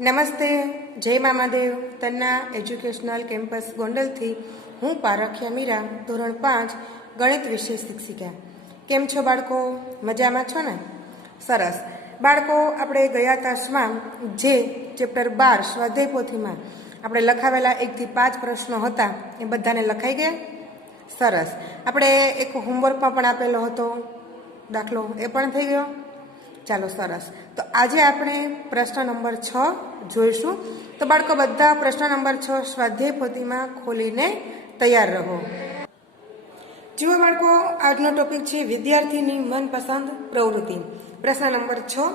નમસ્તે, જય Mamadev. Tanna educational campus ગોંડલથી હું પારખ્યા મીરા, ધોરણ 5 ગણિત વિષય શિક્ષિકા. કેમ છો બાળકો? મજામાં છો ને? સરસ. બાળકો, આપણે ગયા તાસમાં જે ચેપ્ટર 12 સ્વાધ્યાય પોથીમાં આપણે લખાવેલા 1 થી 5 પ્રશ્નો હતા એ બધાને લખાઈ ગયા? સરસ. આપણે એક હોમવર્કમાં પણ આપેલો હતો દાખલો, એ પણ થઈ ગયો? ચાલો, સરસ. તો આજે આપણે પ્રશ્ન નંબર 6 જોઈશું. તો બાળકો, બધા પ્રશ્ન નંબર 6 સ્વાધ્યાય પોથીમાં ખોલીને તૈયાર રહો. જુઓ બાળકો, આજનો ટોપિક છે વિદ્યાર્થીની મનપસંદ પ્રવૃત્તિ. પ્રશ્ન નંબર 6.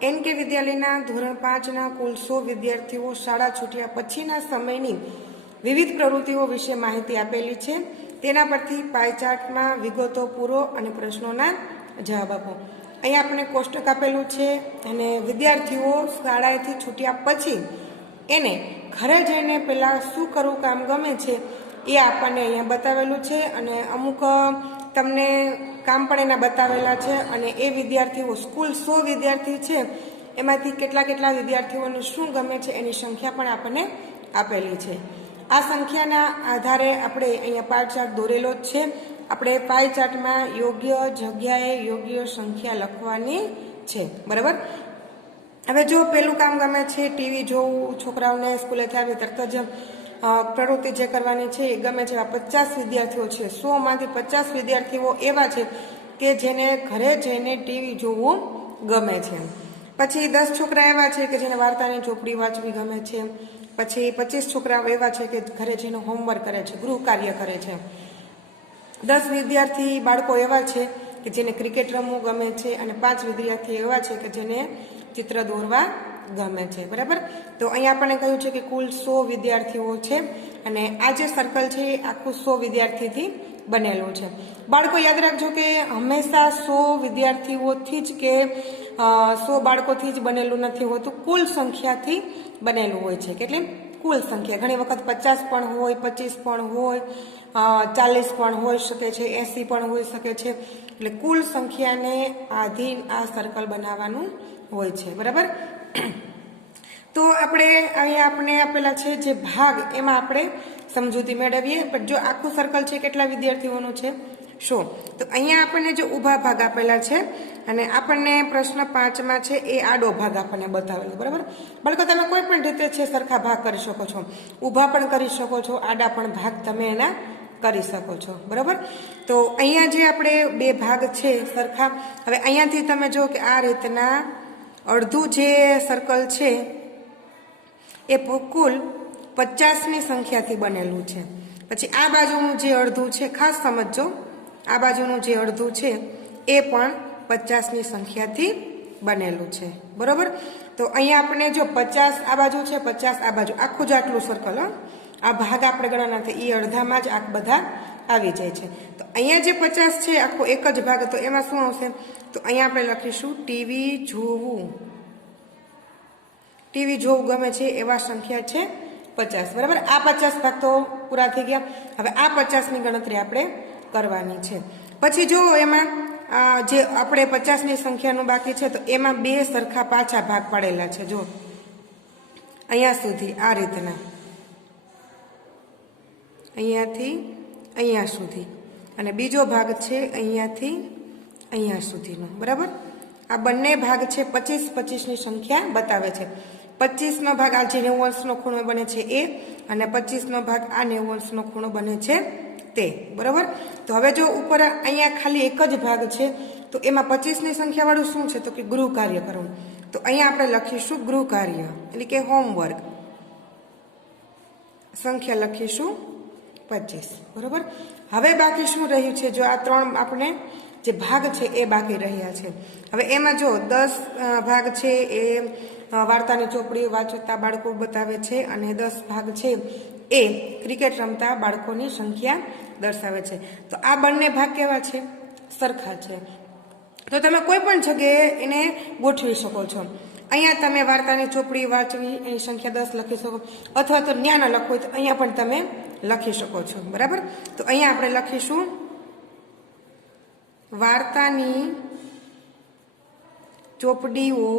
એન કે વિદ્યાલયના ધોરણ 5ના કુલ 100 વિદ્યાર્થીઓ શાળા છૂટ્યા પછીના સમયની વિવિધ પ્રવૃત્તિઓ વિશે માહિતી આપેલી છે. તેના પરથી પાઈ ચાર્ટમાં વિગતો પૂરો અને પ્રશ્નોના જવાબ આપો. અહીંયા આપણે કોષ્ટક આપેલું છે અને વિદ્યાર્થીઓ શાળાએથી છૂટ્યા પછી એને ઘરે જઈને પહેલાં શું કરવું કામ ગમે છે એ આપણને અહીંયા બતાવેલું છે અને અમુક તમને કામ પણ એના બતાવેલા છે. અને એ વિદ્યાર્થીઓ, સ્કૂલ 100 વિદ્યાર્થી છે એમાંથી કેટલા વિદ્યાર્થીઓને શું ગમે છે એની સંખ્યા પણ આપણને આપેલી છે. આ સંખ્યાના આધારે આપણે અહીંયા પાઈ ચાર્ટ દોરેલો જ છે. આપણે પાઈ ચાર્ટમાં યોગ્ય જગ્યાએ યોગ્ય સંખ્યા લખવાની છે, બરાબર? હવે જો પહેલું કામ ગમે છે ટીવી જોવું, છોકરાઓને સ્કૂલેથી આવી તરત જ પ્રવૃત્તિ જે કરવાની છે એ ગમે છે. 50 વિદ્યાર્થીઓ છે, 100માંથી 50 વિદ્યાર્થીઓ એવા છે કે જેને ઘરે જઈને ટીવી જોવું ગમે છે. પછી 10 છોકરા એવા છે કે જેને વાર્તાની ચોપડી વાંચવી ગમે છે. પછી 25 છોકરાઓ એવા છે કે ઘરે જઈને હોમવર્ક કરે છે, ગૃહ કાર્ય કરે છે. 10 વિદ્યાર્થી બાળકો એવા છે કે જેને ક્રિકેટ રમવું ગમે છે અને 5 વિદ્યાર્થી એવા છે કે જેને ચિત્ર દોરવા ગમે છે, બરાબર? તો અહીંયા આપણને કહ્યું છે કે કુલ 100 વિદ્યાર્થીઓ છે અને આ જે સર્કલ છે એ આખું 100 વિદ્યાર્થીથી બનેલું છે. બાળકો યાદ રાખજો કે હંમેશા 100 વિદ્યાર્થીઓથી જ કે 100 બાળકોથી જ બનેલું નથી હોતું, કુલ સંખ્યાથી બનેલું હોય છે. કેટલી? કુલ સંખ્યા. ઘણી વખત 50 પણ હોય, 25 પણ હોય, 40 પણ હોઈ શકે છે, 80 પણ હોઈ શકે છે. એટલે કુલ સંખ્યાને આધીન આ સર્કલ બનાવવાનું હોય છે, બરાબર? તો આપણે અહીંયા આપણે આપેલા છે જે ભાગ, એમાં આપણે સમજૂતી મેળવીએ. પણ જો આખું સર્કલ છે કેટલા વિદ્યાર્થીઓનું છે? 100. તો અહીંયા આપણને જો ઊભા ભાગ આપેલા છે અને આપણને પ્રશ્ન 5માં છે એ આડો ભાગ આપણને બતાવેલો, બરાબર? બાળકો, તમે કોઈ પણ રીતે છે સરખા ભાગ કરી શકો છો, ઊભા પણ કરી શકો છો, આડા પણ ભાગ તમે એના કરી શકો છો, બરાબર? તો અહીંયા જે આપણે બે ભાગ છે સરખા, હવે અહીંયાથી તમે જો કે આ રીતના અડધું જે સર્કલ છે એ કુલ 50ની સંખ્યાથી બનેલું છે. પછી આ બાજુનું જે અડધું છે, ખાસ સમજજો, આ બાજુનું જે અડધું છે એ પણ 50ની સંખ્યાથી બનેલું છે, બરાબર? તો અહીંયા આપણે જો 50 આ બાજુ છે, 50 આ બાજુ, આખું જ આટલું સર્કલ, આ ભાગ આપણે ગણવાના છે એ અડધામાં જ આ બધા આવી જાય છે. તો અહીંયા જે 50 છે આખો એક જ ભાગ, તો એમાં શું આવશે? તો અહીંયા આપણે લખીશું ટીવી જોવું. ટીવી જોવું ગમે છે એવા સંખ્યા છે 50, બરાબર? આ 50 ભાગ તો પૂરા થઈ ગયા. હવે આ 50ની ગણતરી આપણે કરવાની છે. પછી જો એમાં જે આપણે 50ની સંખ્યાનું બાકી છે તો એમાં બે સરખા પાછા ભાગ પાડેલા છે. જો અહીંયા સુધી આ રીતના, અહીંયાથી અહીંયા સુધી, અને બીજો ભાગ છે અહીંયાથી અહીંયા સુધીનો, બરાબર? આ બંને ભાગ છે 25-25ની સંખ્યા બતાવે છે. 25નો ભાગ આ જે 90° ખૂણો બને છે એ, અને 25નો ભાગ આ 90° ખૂણો બને છે તે, બરાબર? તો હવે જો ઉપર અહીંયા ખાલી એક જ ભાગ છે તો એમાં 25ની સંખ્યાવાળું શું છે? તો કે ગૃહ કાર્ય કરવું. તો અહીંયા આપણે લખીશું ગૃહ કાર્ય, એટલે કે હોમવર્ક. સંખ્યા લખીશું 25, બરાબર? હવે બાકી શું રહ્યું છે? જો આ 3 આપણે જે ભાગ છે એ બાકી રહ્યા છે. હવે એમાં જો 10 ભાગ છે એ વાર્તાની ચોપડી વાંચતા બાળકો બતાવે છે અને 10 ભાગ છે એ ક્રિકેટ રમતા બાળકોની સંખ્યા દર્શાવે છે. તો આ બંને ભાગ કેવા છે? સરખા છે. તો તમે કોઈ પણ જગ્યાએ એને ગોઠવી શકો છો. અહીંયા તમે વાર્તાની ચોપડી વાંચવી એની સંખ્યા 10 લખી શકો, અથવા તો ન્યા ન લખવું હોય તો અહીંયા પણ તમે લખી શકો છો, બરાબર? તો અહીંયા આપણે લખીશું વાર્તાની ચોપડીઓ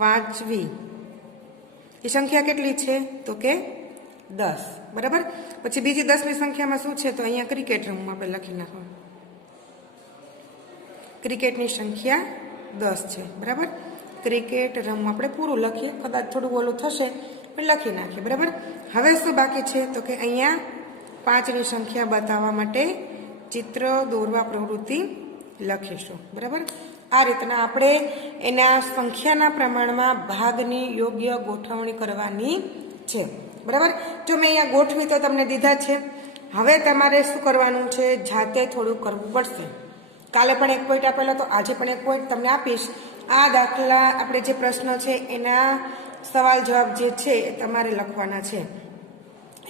વાંચવી એ સંખ્યા કેટલી છે તો કે 10. બરાબર. પછી બીજી 10ની સંખ્યામાં શું છે તો અહીંયા ક્રિકેટ રમવા આપણે લખી નાખો. ક્રિકેટની સંખ્યા 10 છે. બરાબર. ક્રિકેટ રમવા આપણે પૂરું લખીએ, કદાચ થોડું ઓલું થશે પણ લખી નાખીએ. બરાબર. હવે શું બાકી છે તો કે અહીંયા 5ની સંખ્યા બતાવવા માટે ચિત્ર દોરવા પ્રવૃત્તિ લખીશું. બરાબર. આ રીતના આપણે એના સંખ્યાના પ્રમાણમાં ભાગની યોગ્ય ગોઠવણી કરવાની છે. બરાબર. જો મેં અહીંયા ગોઠવી તો તમને દીધા છે. હવે તમારે શું કરવાનું છે, જાતે થોડું કરવું પડશે. કાલે પણ એક પોઈન્ટ આપેલો તો આજે પણ એક પોઈન્ટ તમને આપીશ. આ દાખલા આપણે જે પ્રશ્ન છે એના સવાલ જવાબ જે છે એ તમારે લખવાના છે.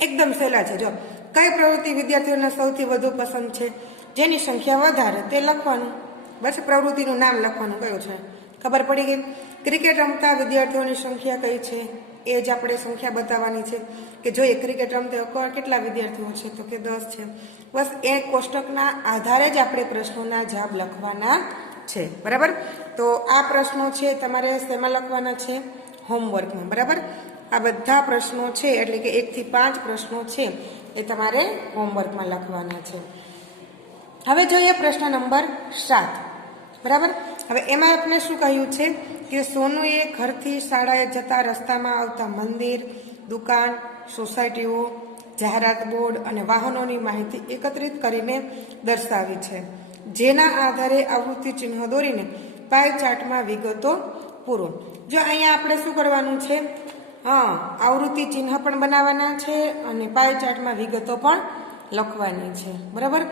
એકદમ સહેલા છે. જો કઈ પ્રવૃત્તિ વિદ્યાર્થીઓને સૌથી વધુ પસંદ છે, જેની સંખ્યા વધારે તે લખવાનું. બસ પ્રવૃત્તિનું નામ લખવાનું કયું છે ખબર પડી ગઈ. ક્રિકેટ રમતા વિદ્યાર્થીઓની સંખ્યા કઈ છે એ જ આપણે સંખ્યા બતાવવાની છે કે જોઈએ ક્રિકેટ રમતા કેટલા વિદ્યાર્થીઓ છે તો કે 10 છે. બસ એ કોષ્ટકના આધારે જ આપણે પ્રશ્નોના જવાબ લખવાના છે. બરાબર. તો આ પ્રશ્નો છે તમારે શેમાં લખવાના છે, હોમવર્કમાં. બરાબર. આ બધા પ્રશ્નો છે એટલે કે 1 થી 5 પ્રશ્નો છે એ તમારે હોમવર્કમાં લખવાના છે. હવે જોઈએ પ્રશ્ન નંબર 7. બરાબર. હવે એમાં આપણે શું કહ્યું છે કે સોનુએ ઘરથી શાળાએ જતા રસ્તામાં આવતા મંદિર, દુકાન, સોસાયટીઓ, જાહેરાત બોર્ડ અને વાહનોની માહિતી એકત્રિત કરીને દર્શાવી છે, જેના આધારે આવૃત્તિ ચિહ્ન દોરીને પાય ચાર્ટમાં વિગતો પૂરો. જો અહીંયા આપણે શું કરવાનું છે, આવૃત્તિ ચિહ્ન પણ બનાવવાના છે અને પાય ચાર્ટમાં વિગતો પણ લખવાની છે. બરાબર.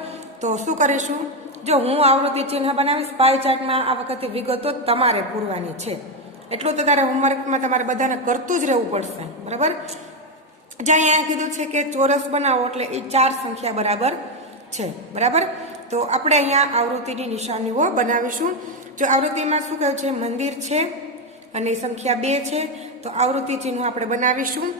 તો શું કરીશું, જો હું આવૃત્તિ ચિહ્ન બનાવીશ, પાય ચાર્ટમાં આ વખતે વિગતો તમારે પૂરવાની છે. એટલું તો તારે હોમવર્કમાં તમારે બધાને કરતું જ રહેવું પડશે. બરાબર. જ્યાં અહીંયા કીધું છે કે ચોરસ બનાવો એટલે એ 4 સંખ્યા બરાબર છે. બરાબર. તો આપણે અહીંયા આવૃત્તિની નિશાનીઓ બનાવીશું. જો આવૃત્તિમાં શું કહ્યું છે, મંદિર છે અને સંખ્યા 2 છે તો આવૃત્તિ ચિહ્ન આપણે બનાવીશું.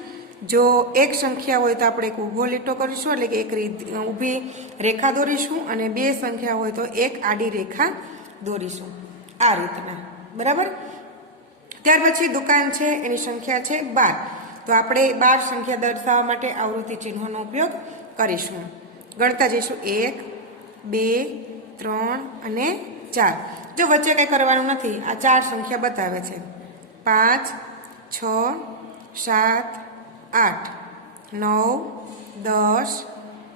જો એક સંખ્યા હોય તો આપણે એક ઊભો લીટો કરીશું એટલે કે એક ઊભી રેખા દોરીશું અને 2 સંખ્યા હોય તો એક આડી રેખા દોરીશું આ રીતના. બરાબર. ત્યાર પછી દુકાન છે એની સંખ્યા છે 12 તો આપણે 12 સંખ્યા દર્શાવવા માટે આવૃત્તિ ચિહ્નનો ઉપયોગ કરીશું. ગણતા જઈશું 1 2 3 અને 4. જો વચ્ચે કંઈ કરવાનું નથી, આ 4 સંખ્યા બતાવે છે. 5 6 7 8 9 10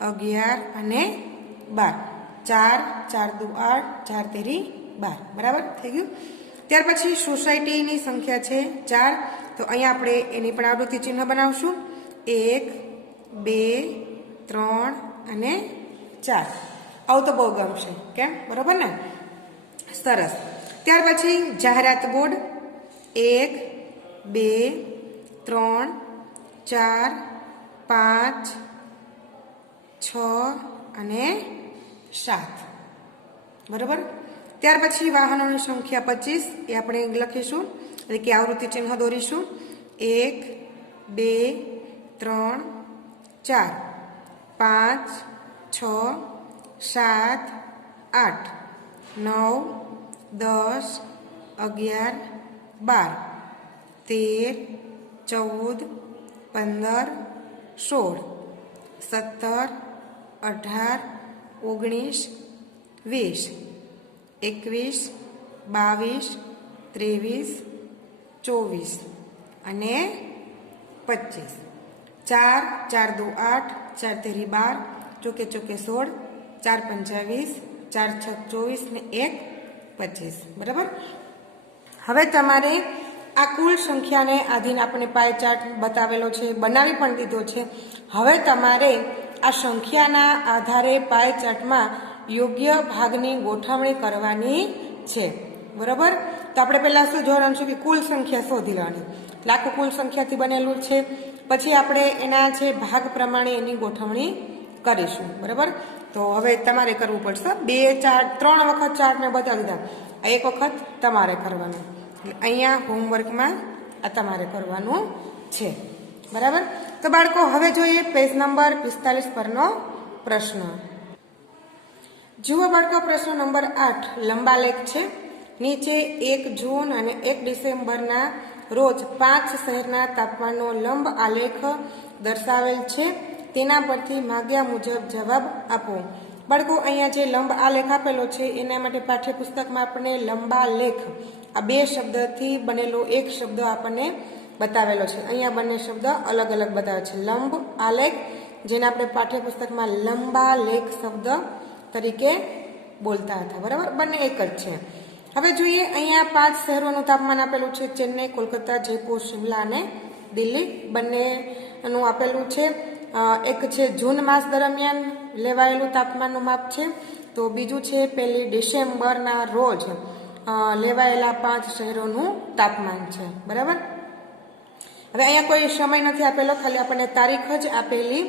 11 અને 12. 4 4 દુ 8 4 તેરી 12. બરાબર થઈ ગયું. ત્યાર પછી સોસાયટીની સંખ્યા છે 4 તો અહીંયા આપણે એની પણ આવૃત્તિ ચિહ્ન બનાવશું. 1 2 3 અને 4. આવું તો બહુ ગમશે. કેમ? બરાબર ને? સરસ. ત્યાર પછી જાહેરાત બોર્ડ 1 2 3 4 5 6 અને 7. બરાબર. ત્યાર પછી વાહનોની સંખ્યા 25 એ આપણે લખીશું એટલે કે આવૃત્તિ ચિહ્ન દોરીશું. 1 2 3 4 5 6 7 8 9 10 11 12 13 14 15 16 17 18 19 20 21 22 23 24 અને 25. 4 4 દુ 8 4 તેરી 12 ચોકે ચોકે 16 4 પંચા 20 4 6 24 ને 1 25. બરાબર. હવે તમારે આ કુલ સંખ્યાને આધીન આપણે પાય ચાર્ટ બતાવેલો છે, બનાવી પણ દીધો છે. હવે તમારે આ સંખ્યાના આધારે પાય ચાર્ટમાં યોગ્ય ભાગની ગોઠવણી કરવાની છે. બરાબર. તો આપણે પહેલાં શું જોવાનું છે કે કુલ સંખ્યા શોધી લેવાની. લાખો કુલ સંખ્યાથી બનેલું છે. પછી આપણે એના છે ભાગ પ્રમાણે એની ગોઠવણી કરીશું. બરાબર. તો હવે તમારે કરવું પડશે. 2 4 3 વખત ચાર્ટને બતાવી દીધા, આ એક વખત તમારે કરવાનું. એટલે અહીંયા હોમવર્કમાં આ તમારે કરવાનું છે. બરાબર. તો બાળકો હવે જોઈએ પેજ નંબર 45 પરનો પ્રશ્ન. જુઓ બાળકો, પ્રશ્ન નંબર 8 લંબા લેખ છે. નીચે 1 જૂન અને 1 ડિસેમ્બરના રોજ 5 શહેરના તાપમાનનો લંબ આલેખ દર્શાવેલ છે. તેના પરથી માગ્યા મુજબ જવાબ આપો. બાળકો, અહીંયા જે લંબ આલેખ આપેલો છે એના માટે પાઠ્યપુસ્તકમાં આપણને લંબાલેખ આ બે શબ્દથી બનેલો એક શબ્દ આપણને બતાવેલો છે. અહીંયા બંને શબ્દ અલગ અલગ બતાવે છે. લંબ આલેખ, જેને આપણે પાઠ્યપુસ્તકમાં લંબાલેખ શબ્દ તરીકે બોલતા હતા. બરાબર, બંને એક જ છે. હવે જોઈએ, અહીંયા 5 શહેરોનું તાપમાન આપેલું છે. ચેન્નઈ, કોલકાતા, જયપુર, શિમલા અને દિલ્હી બંનેનું આપેલું છે. એક છે જૂન માસ દરમિયાન લેવાયેલું તાપમાનનું માપ છે. તો બીજું છે 1 ડિસેમ્બરના રોજ લેવાયેલા 5 શહેરોનું તાપમાન છે. બરાબર, હવે અહીંયા કોઈ સમય નથી આપેલો, ખાલી આપણને તારીખ જ આપેલી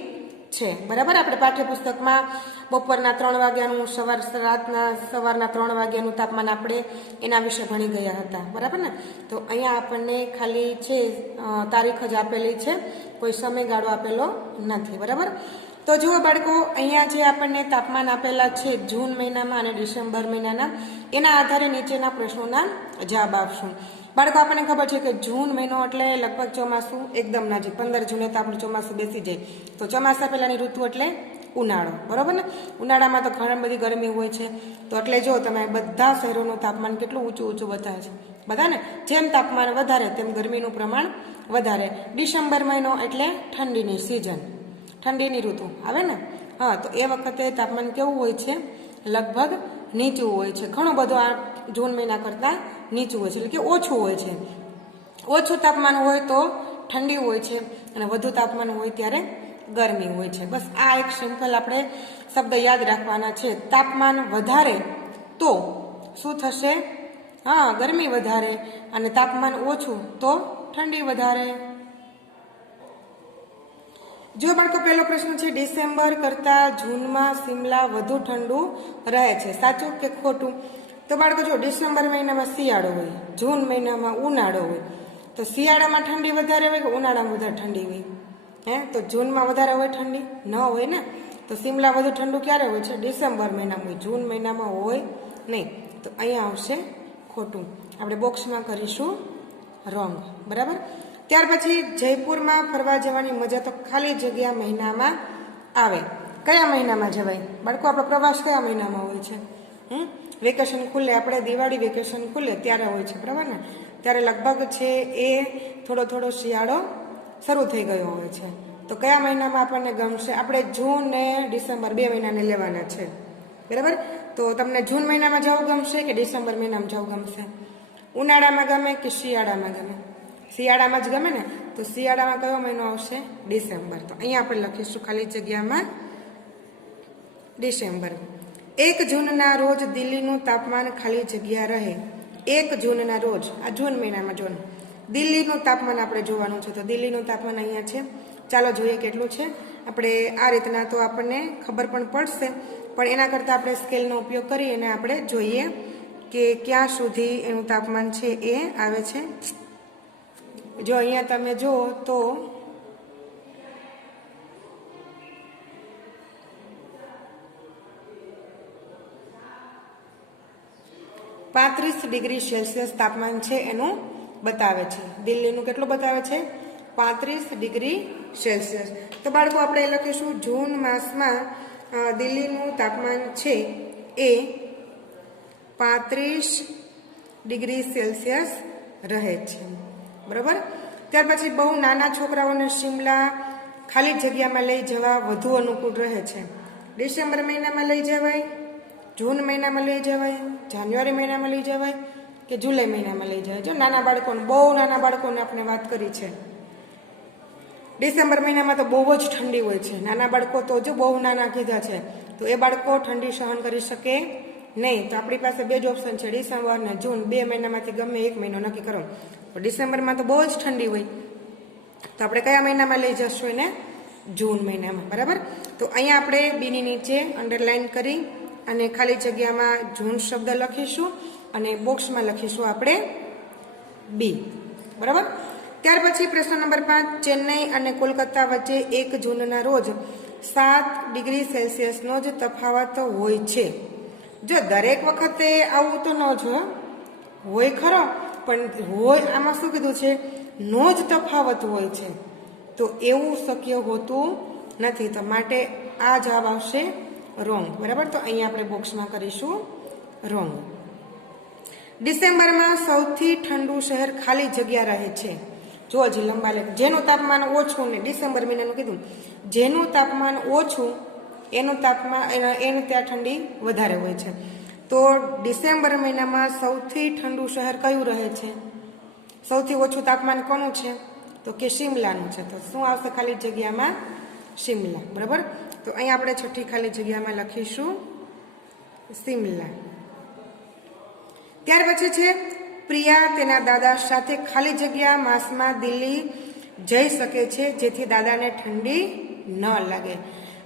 છે. બરાબર, આપણે પાઠ્યપુસ્તકમાં બપોરના 3 વાગ્યાનું, સવારના 3 વાગ્યાનું તાપમાન આપણે એના વિશે ભણી ગયા હતા. બરાબર ને? તો અહીંયા આપણને ખાલી છે તારીખ જ આપેલી છે, કોઈ સમયગાળો આપેલો નથી. બરાબર, તો જુઓ બાળકો, અહીંયા જે આપણને તાપમાન આપેલા છે જૂન મહિનામાં અને ડિસેમ્બર મહિનાના, એના આધારે નીચેના પ્રશ્નોના જવાબ આપશું. બાળકો, આપણને ખબર છે કે જૂન મહિનો એટલે લગભગ ચોમાસું એકદમ નજીક. 15 જૂને તો આપણું ચોમાસું બેસી જાય. તો ચોમાસા પહેલાની ઋતુ એટલે ઉનાળો. બરાબર ને? ઉનાળામાં તો ઘણી બધી ગરમી હોય છે. તો એટલે જો તમે બધા શહેરોનું તાપમાન કેટલું ઊંચું ઊંચું બતાવે છે. બધા ને જેમ તાપમાન વધારે તેમ ગરમીનું પ્રમાણ વધારે. ડિસેમ્બર મહિનો એટલે ઠંડીની સિઝન, ઠંડીની ઋતુ આવે ને. હા, તો એ વખતે તાપમાન કેવું હોય છે? લગભગ નીચું હોય છે. ઘણું બધું આ જૂન મહિના કરતાં નીચું હોય છે, એટલે કે ઓછું હોય છે. ઓછું તાપમાન હોય તો ઠંડી હોય છે અને વધુ તાપમાન હોય ત્યારે ગરમી હોય છે. બસ આ એક સિમ્પલ આપણે શબ્દ યાદ રાખવાના છે. તાપમાન વધારે તો શું થશે? હા, ગરમી વધારે. અને તાપમાન ઓછું તો ઠંડી વધારે. જો બાળકો, પહેલો પ્રશ્ન છે ડિસેમ્બર કરતાં જૂનમાં શિમલા વધુ ઠંડુ રહે છે. સાચું કે ખોટું? તો બાળકો જો, ડિસેમ્બર મહિનામાં શિયાળો હોય, જૂન મહિનામાં ઉનાળો હોય. તો શિયાળામાં ઠંડી વધારે હોય કે ઉનાળામાં વધારે ઠંડી હોય? તો જૂનમાં વધારે હોય ઠંડી? ન હોય ને. તો શિમલા વધુ ઠંડુ ક્યારે હોય છે? ડિસેમ્બર મહિનામાં હોય, જૂન મહિનામાં હોય નહીં. તો અહીંયા આવશે ખોટું. આપણે બોક્સમાં કરીશું રોંગ. બરાબર, ત્યાર પછી જયપુરમાં ફરવા જવાની મજા તો ખાલી જગ્યા મહિનામાં આવે. કયા મહિનામાં જવાય બાળકો? આપણો પ્રવાસ કયા મહિનામાં હોય છે? વેકેશન ખુલે, આપણે દિવાળી વેકેશન ખુલે ત્યારે હોય છે. બરાબર ને? ત્યારે લગભગ છે એ થોડો શિયાળો શરૂ થઈ ગયો હોય છે. તો કયા મહિનામાં આપણને ગમશે? આપણે જૂન ને ડિસેમ્બર 2 મહિનાને લેવાના છે. બરાબર, તો તમને જૂન મહિનામાં જવું ગમશે કે ડિસેમ્બર મહિનામાં જવું ગમશે? ઉનાળામાં ગમે કે શિયાળામાં ગમે? શિયાળામાં જ ગમે ને. તો શિયાળામાં કયો મહિનો આવશે? ડિસેમ્બર. તો અહીંયા આપણે લખીશું ખાલી જગ્યામાં ડિસેમ્બર. 1 જૂનના રોજ દિલ્હીનું તાપમાન ખાલી જગ્યા રહે. 1 જૂનના રોજ, આ જૂન મહિનામાં જો દિલ્હીનું તાપમાન આપણે જોવાનું છે. તો દિલ્હીનું તાપમાન અહીંયા છે. ચાલો જોઈએ કેટલું છે. આપણે આ રીતના તો આપણને ખબર પણ પડશે, પણ એના કરતાં આપણે સ્કેલનો ઉપયોગ કરી અને આપણે જોઈએ કે ક્યાં સુધી એનું તાપમાન છે એ આવે છે. જો અહીંયા તમે જુઓ તો 35 ડિગ્રી સેલ્સિયસ તાપમાન છે એનું બતાવે છે. દિલ્હીનું કેટલું બતાવે છે? 35 ડિગ્રી સેલ્સિયસ. તો બાળકો, આપણે લખીશું જૂન માસમાં દિલ્હીનું તાપમાન છે એ 35 ડિગ્રી સેલ્સિયસ રહે છે. બરાબર, ત્યાર પછી બહુ નાના છોકરાઓને શિમલા ખાલી જગ્યામાં લઈ જવા વધુ અનુકૂળ રહે છે. ડિસેમ્બર મહિનામાં લઈ જવાય, જૂન મહિનામાં લઈ જવાય, જાન્યુઆરી મહિનામાં લઈ જવાય કે જુલાઈ મહિનામાં લઈ જવાય? જો નાના બાળકોને, બહુ નાના બાળકોને આપણે વાત કરી છે. ડિસેમ્બર મહિનામાં તો બહુ જ ઠંડી હોય છે. નાના બાળકો તો જો બહુ નાના કીધા છે, તો એ બાળકો ઠંડી સહન કરી શકે નહીં. તો આપણી પાસે 2 જ ઓપ્શન છે, ડિસેમ્બર અને જૂન. 2 મહિનામાંથી ગમે એક મહિનો નક્કી કરો. તો ડિસેમ્બરમાં તો બહુ જ ઠંડી હોય, તો આપણે કયા મહિનામાં લઈ જશું એને? જૂન મહિનામાં. બરાબર, તો અહીંયા આપણે બીની નીચે અંડરલાઈન કરી અને ખાલી જગ્યામાં જૂન શબ્દ લખીશું અને બોક્સમાં લખીશું આપણે બી. બરાબર, ત્યાર પછી પ્રશ્ન નંબર 5. ચેન્નઈ અને કોલકાતા વચ્ચે 1 જૂનના રોજ 7 ડિગ્રી સેલ્સિયસનો જ તફાવત હોય છે. જો દરેક વખતે આવું તો ન જ હોય ખરો, પણ હોય આમાં શું કીધું છે, નો જ તફાવત હોય છે, તો એવું શક્ય હોતું નથી. તો માટે આ જવાબ આવશે રોંગ. બરાબર, તો અહીંયા આપણે બોક્સમાં કરીશું રોંગ. ડિસેમ્બરમાં સૌથી ઠંડુ શહેર ખાલી જગ્યા રહે છે. જો હજી લંબા લેખ, જેનું તાપમાન ઓછું ને ડિસેમ્બર મહિનાનું કીધું, જેનું તાપમાન ઓછું એનું તાપમાન એને ત્યાં ઠંડી વધારે હોય છે. તો ડિસેમ્બર મહિનામાં સૌથી ઠંડુ શહેર કયું રહે છે? સૌથી ઓછું તાપમાન કોનું છે? તો કે શિમલાનું છે. તો શું આવશે ખાલી જગ્યામાં? શિમલા. બરાબર, તો અહીં આપણે છઠ્ઠી ખાલી જગ્યામાં લખીશું શિમલા. ત્યાર પછી છે પ્રિયા તેના દાદા સાથે ખાલી જગ્યા માસમાં દિલ્હી જઈ શકે છે જેથી દાદાને ઠંડી ન લાગે.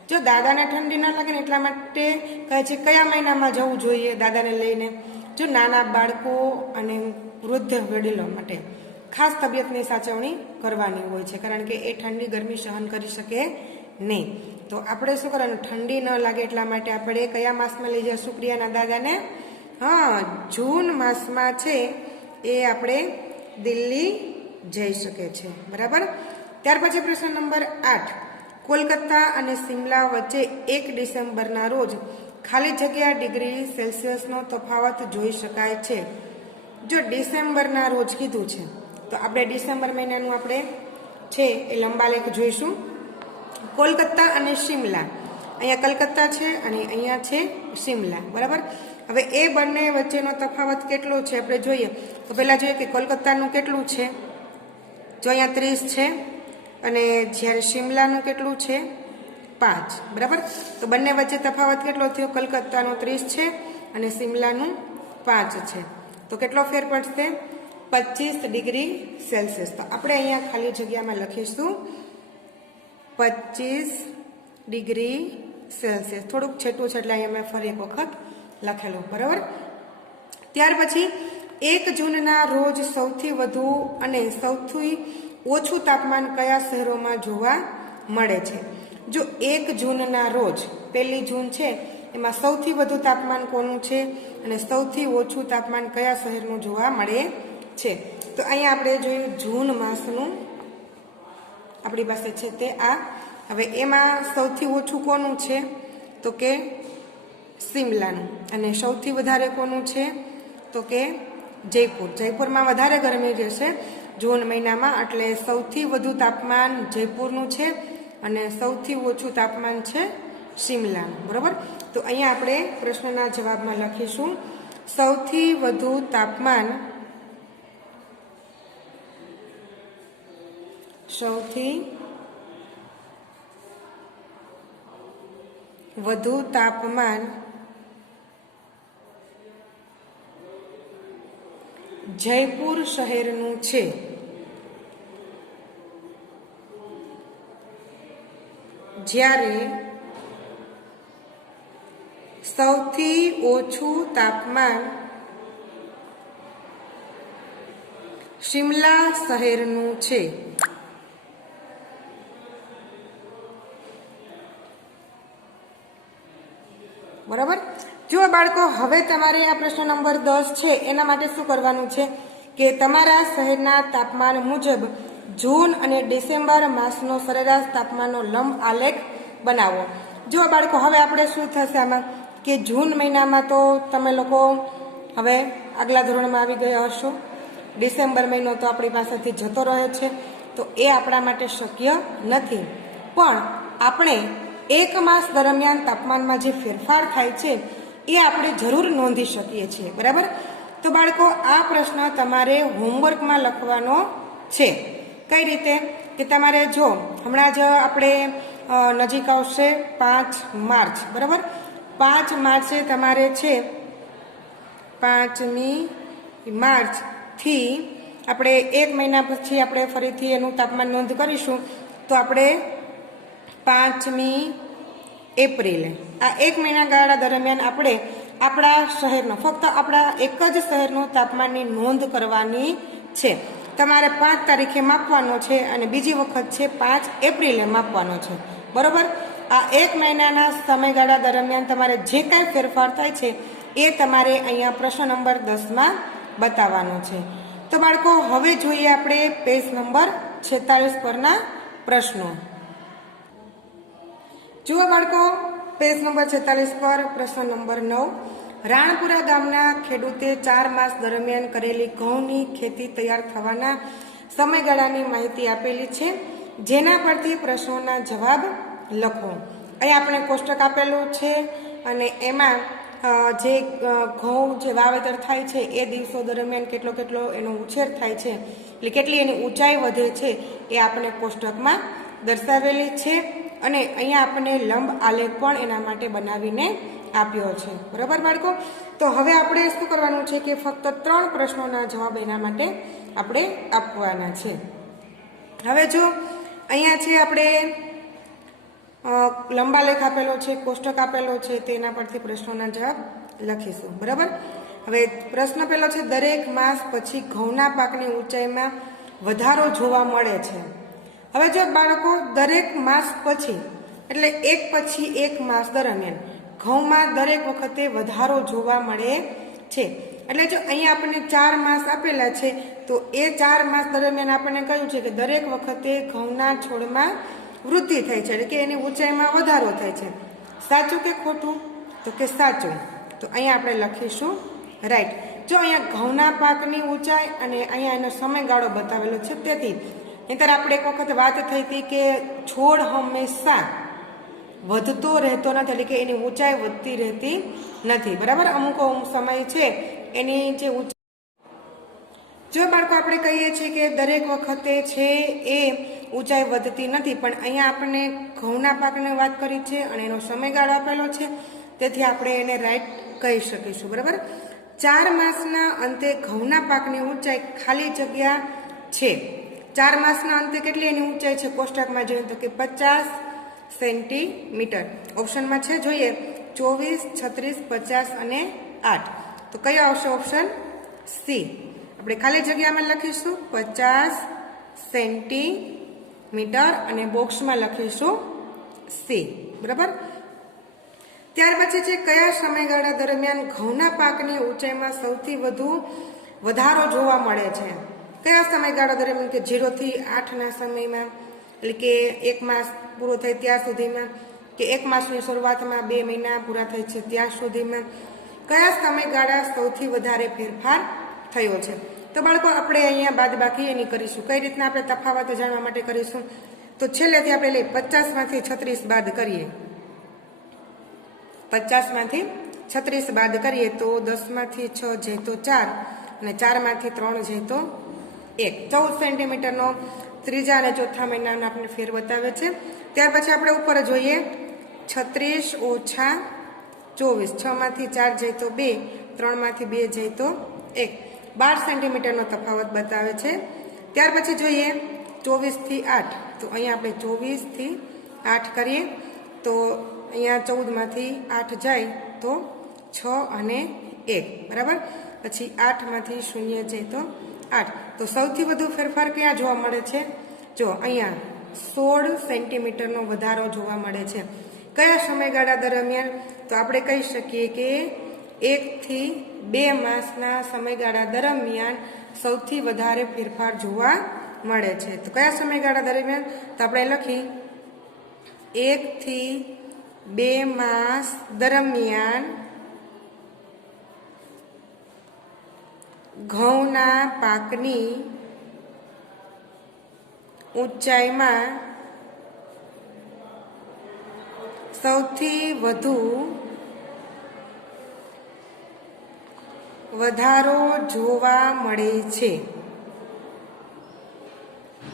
જો દાદાને ઠંડી ન લાગે ને એટલા માટે કહે છે કયા મહિનામાં જવું જોઈએ દાદાને લઈને? જો નાના બાળકો અને વૃદ્ધ વડીલો માટે ખાસ તબિયતની સાચવણી કરવાની હોય છે, કારણ કે એ ઠંડી ગરમી સહન કરી શકે નહીં. તો આપણે શું કરવાનું? ઠંડી ન લાગે એટલા માટે આપણે કયા માસમાં લઈ જઈશું પ્રિયાના દાદાને? જૂન માસમાં છે એ આપણે દિલ્હી જઈ શકે છે. બરાબર, ત્યાર પછી પ્રશ્ન નંબર 8, કોલકાતા અને શિમલા વચ્ચે 1 ડિસેમ્બરના રોજ ખાલી જગ્યા ડિગ્રી સેલ્સિયસનો તફાવત જોઈ શકાય છે. જો ડિસેમ્બરના રોજ કીધું છે તો આપણે ડિસેમ્બર મહિનાનું આપણે છે એ લંબા લેખ જોઈશું. કોલકાતા અને શિમલા, અહીંયા કલકત્તા છે અને અહીંયા છે શિમલા. બરાબર, હવે એ બંને વચ્ચેનો તફાવત કેટલો છે આપણે જોઈએ. તો પહેલાં જોઈએ કે કોલકાતાનું કેટલું છે. જો અહીંયા 30 છે અને જ્યારે શિમલાનું કેટલું છે? 5. બરાબર, તો બંને વચ્ચે તફાવત કેટલો થયો? કલકત્તાનું 30 છે અને શિમલાનું 5 છે. તો કેટલો ફેર પડશે? 25 ડિગ્રી સેલ્સિયસ. તો આપણે અહીંયા ખાલી જગ્યામાં લખીશું 25 ડિગ્રી સેલ્સિયસ. થોડુંક છેટું છે એટલે અહીંયા મેં ફરી એક વખત લખેલું. બરાબર, ત્યાર પછી 1 જૂનના રોજ સૌથી વધુ અને સૌથી ઓછું તાપમાન કયા શહેરોમાં જોવા મળે છે? જો 1 જૂનના રોજ, 1 જૂન છે એમાં સૌથી વધુ તાપમાન કોનું છે અને સૌથી ઓછું તાપમાન કયા શહેરનું જોવા મળે છે? તો અહીંયા આપણે જોયું જૂન માસનું આપણી પાસે છે તે આ. હવે એમાં સૌથી ઓછું કોનું છે? તો કે શિમલાનું. અને સૌથી વધારે કોનું છે? તો કે જયપુર. જયપુરમાં વધારે ગરમી રહેશે જૂન મહિનામાં, એટલે સૌથી વધુ તાપમાન જયપુરનું છે અને સૌથી ઓછું તાપમાન છે શિમલાનું. બરાબર, તો અહીંયા આપણે પ્રશ્નના જવાબમાં લખીશું સૌથી વધુ તાપમાન, સૌથી વધુ તાપમાન જયપુર શહેરનું છે. જ્યારે સૌથી ઓછું તાપમાન શિમલા શહેરનું છે. બરાબર, જો બાળકો હવે તમારે આ પ્રશ્ન નંબર 10 છે એના માટે શું કરવાનું છે કે તમારા શહેરના તાપમાન મુજબ જૂન અને ડિસેમ્બર માસનો સરેરાશ તાપમાનનો લંબ આલેખ બનાવો. જો બાળકો હવે આપણે શું થશે આમાં કે જૂન મહિનામાં તો તમે લોકો હવે આગલા ધોરણમાં આવી ગયા હશો. ડિસેમ્બર મહિનો તો આપણી પાસેથી જતો રહે છે, તો એ આપણા માટે શક્ય નથી. પણ આપણે 1 માસ દરમિયાન તાપમાનમાં જે ફેરફાર થાય છે એ આપણે જરૂર નોંધી શકીએ છીએ. બરાબર, તો બાળકો આ પ્રશ્ન તમારે હોમવર્કમાં લખવાનો છે. કઈ રીતે કે તમારે જો હમણાં જ આપણે નજીક આવશે 5 માર્ચ. બરાબર, 5 માર્ચે તમારે છે 5મી માર્ચથી આપણે 1 મહિના પછી આપણે ફરીથી એનું તાપમાન નોંધ કરીશું. તો આપણે 5મી એપ્રિલે આ 1 મહિના ગાળા દરમિયાન આપણે આપણા શહેરનો, ફક્ત આપણા એક જ શહેરનું તાપમાનની નોંધ કરવાની છે. તમારે 5 તારીખે માપવાનો છે અને બીજી વખત છે 5 એપ્રિલે માપવાનો છે. બરોબર, આ 1 મહિનાના સમયગાળા દરમિયાન તમારે જે કાંઈ ફેરફાર થાય છે એ તમારે અહીંયા પ્રશ્ન નંબર 10માં બતાવવાનો છે. તો બાળકો હવે જોઈએ આપણે પેજ નંબર 46 પરના પ્રશ્નો. જુઓ બાળકો, પેજ નંબર 46 પર પ્રશ્ન નંબર 9. રાણપુરા ગામના ખેડૂતે 4 માસ દરમિયાન કરેલી ઘઉંની ખેતી તૈયાર થવાના સમયગાળાની માહિતી આપેલી છે, જેના પરથી પ્રશ્નોના જવાબ લખો. અહીં આપણે કોષ્ટક આપેલું છે અને એમાં જે ઘઉં જે વાવેતર થાય છે એ દિવસો દરમિયાન કેટલો એનો ઉછેર થાય છે, એટલે કેટલી એની ઊંચાઈ વધે છે એ આપણે કોષ્ટકમાં દર્શાવેલી છે. અને અહીંયા આપણને લંબ આલેખ પણ એના માટે બનાવીને આપ્યો છે. બરાબર બાળકો? તો હવે આપણે શું કરવાનું છે કે ફક્ત 3 પ્રશ્નોના જવાબ એના માટે આપણે આપવાના છે. હવે જો અહીંયા છે આપણે લંબાલેખ આપેલો છે, કોષ્ટક આપેલો છે, તેના પરથી પ્રશ્નોના જવાબ લખીશું. બરાબર? હવે પ્રશ્ન પહેલો છે, દરેક માસ પછી ઘઉંના પાકની ઊંચાઈમાં વધારો જોવા મળે છે. હવે જો બાળકો દરેક માસ પછી એટલે એક પછી એક માસ દરમિયાન ઘઉંમાં દરેક વખતે વધારો જોવા મળે છે. એટલે જો અહીંયા આપણને 4 માસ આપેલા છે તો એ 4 માસ દરમિયાન આપણને કહ્યું છે કે દરેક વખતે ઘઉંના છોડમાં વૃદ્ધિ થાય છે, એટલે કે એની ઊંચાઈમાં વધારો થાય છે. સાચું કે ખોટું? તો કે સાચું. તો અહીંયા આપણે લખીશું રાઈટ. જો અહીંયા ઘઉંના પાકની ઊંચાઈ અને અહીંયા એનો સમયગાળો બતાવેલો છે, તેથી નહીંતર આપણે એક વખત વાત થઈ હતી કે છોડ હંમેશા વધતો રહેતો નથી, એટલે કે એની ઊંચાઈ વધતી રહેતી નથી. બરાબર? અમુક સમય છે એની જે ઊંચાઈ, જો બાળકો આપણે કહીએ છીએ કે દરેક વખતે છે એ ઊંચાઈ વધતી નથી, પણ અહીંયા આપણને ઘઉંના પાકની વાત કરી છે અને એનો સમયગાળો આપેલો છે, તેથી આપણે એને રાઈટ કહી શકીશું. બરાબર? 4 માસના અંતે ઘઉંના પાકની ઊંચાઈ ખાલી જગ્યા છે. 4 માસના અંતે કેટલી એની ઊંચાઈ છે કોષ્ટકમાં જોઈએ તો કે 50 સેન્ટીમીટર. ઓપ્શનમાં છે જોઈએ 24, 36, 50 અને 8. તો કયો આવશે ઓપ્શન? સી. આપણે ખાલી જગ્યામાં લખીશું 50 સેન્ટીમીટર અને બોક્સમાં લખીશું સી. બરાબર? ત્યાર પછી છે કયા સમયગાળા દરમિયાન ઘઉંના પાકની ઊંચાઈમાં સૌથી વધુ વધારો જોવા મળે છે? કયા સમયગાળા દરમિયાન? કે 0 થી 8ના સમયમાં, એટલે કે 1 માસ પૂરો થાય ત્યાં સુધીમાં, કે 1 માસની શરૂઆતમાં, 2 મહિના પૂરા થાય છે ત્યાં સુધીમાં. કયા સમયગાળા સૌથી વધારે ફેરફાર થયો છે? તો બાળકો આપણે અહીંયા બાદબાકી એની કરીશું. કઈ રીતના આપણે તફાવત જાણવા માટે કરીશું? તો છેલ્લેથી આપણે લઈ 50માંથી 36 બાદ કરીએ. 50માંથી 36 બાદ કરીએ તો 10માંથી 6 જાય તો 4 અને 4માંથી 3 જાય તો 1. 14 સેન્ટીમીટરનો ત્રીજા અને ચોથા મહિનાનો આપણે ફેર બતાવે છે. ત્યાર પછી આપણે ઉપર જોઈએ 36 ઓછા 24, 6માંથી 4 જાય તો 2, 3માંથી 2 જાય તો 1. 12 સેન્ટીમીટરનો તફાવત બતાવે છે. ત્યાર પછી જોઈએ 24 થી 8, તો અહીંયા આપણે 24 થી 8 કરીએ તો અહીંયા 14માંથી 8 જાય તો 6 અને 1. બરાબર? પછી 8માંથી 0 જાય તો 8. તો સૌથી વધુ ફેરફાર ક્યાં જોવા મળે છે? જો અહીંયા 16 સેન્ટીમીટરનો વધારો જોવા મળે છે. કયા સમયગાળા દરમિયાન? તો આપણે કહી શકીએ કે 1 થી 2 માસના સમયગાળા દરમિયાન સૌથી વધારે ફેરફાર જોવા મળે છે. તો કયા સમયગાળા દરમિયાન? તો આપણે લખી 1 થી 2 માસ દરમિયાન ઘઉંના પાકની ઊંચાઈમાં સૌથી વધુ વધારો જોવા મળે છે.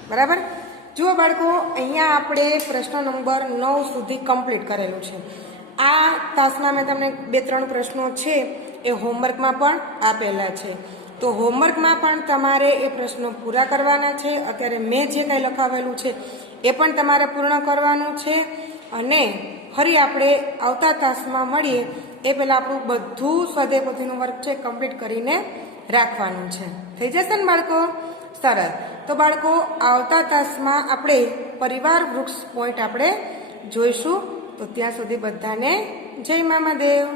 બરાબર? જુઓ બાળકો, અહીંયા આપણે પ્રશ્ન નંબર 9 સુધી કમ્પ્લીટ કરેલું છે. આ તાસના મેં તમને 2-3 પ્રશ્નો છે એ હોમવર્કમાં પણ આપેલા છે. તો હોમવર્કમાં પણ તમારે એ પ્રશ્નો પૂરા કરવાના છે. અત્યારે મેં જે કંઈ લખાવેલું છે એ પણ તમારે પૂર્ણ કરવાનું છે. અને ફરી આપણે આવતા તાસમાં મળીએ એ પહેલાં આપણું બધું સ્વાધ્યાય પોથીનું વર્ક છે કમ્પ્લીટ કરીને રાખવાનું છે. થઈ જશે ને બાળકો? સરસ. તો બાળકો, આવતા તાસમાં આપણે પરિવાર વૃક્ષ પોઈન્ટ આપણે જોઈશું. તો ત્યાં સુધી બધાને જય મામાદેવ.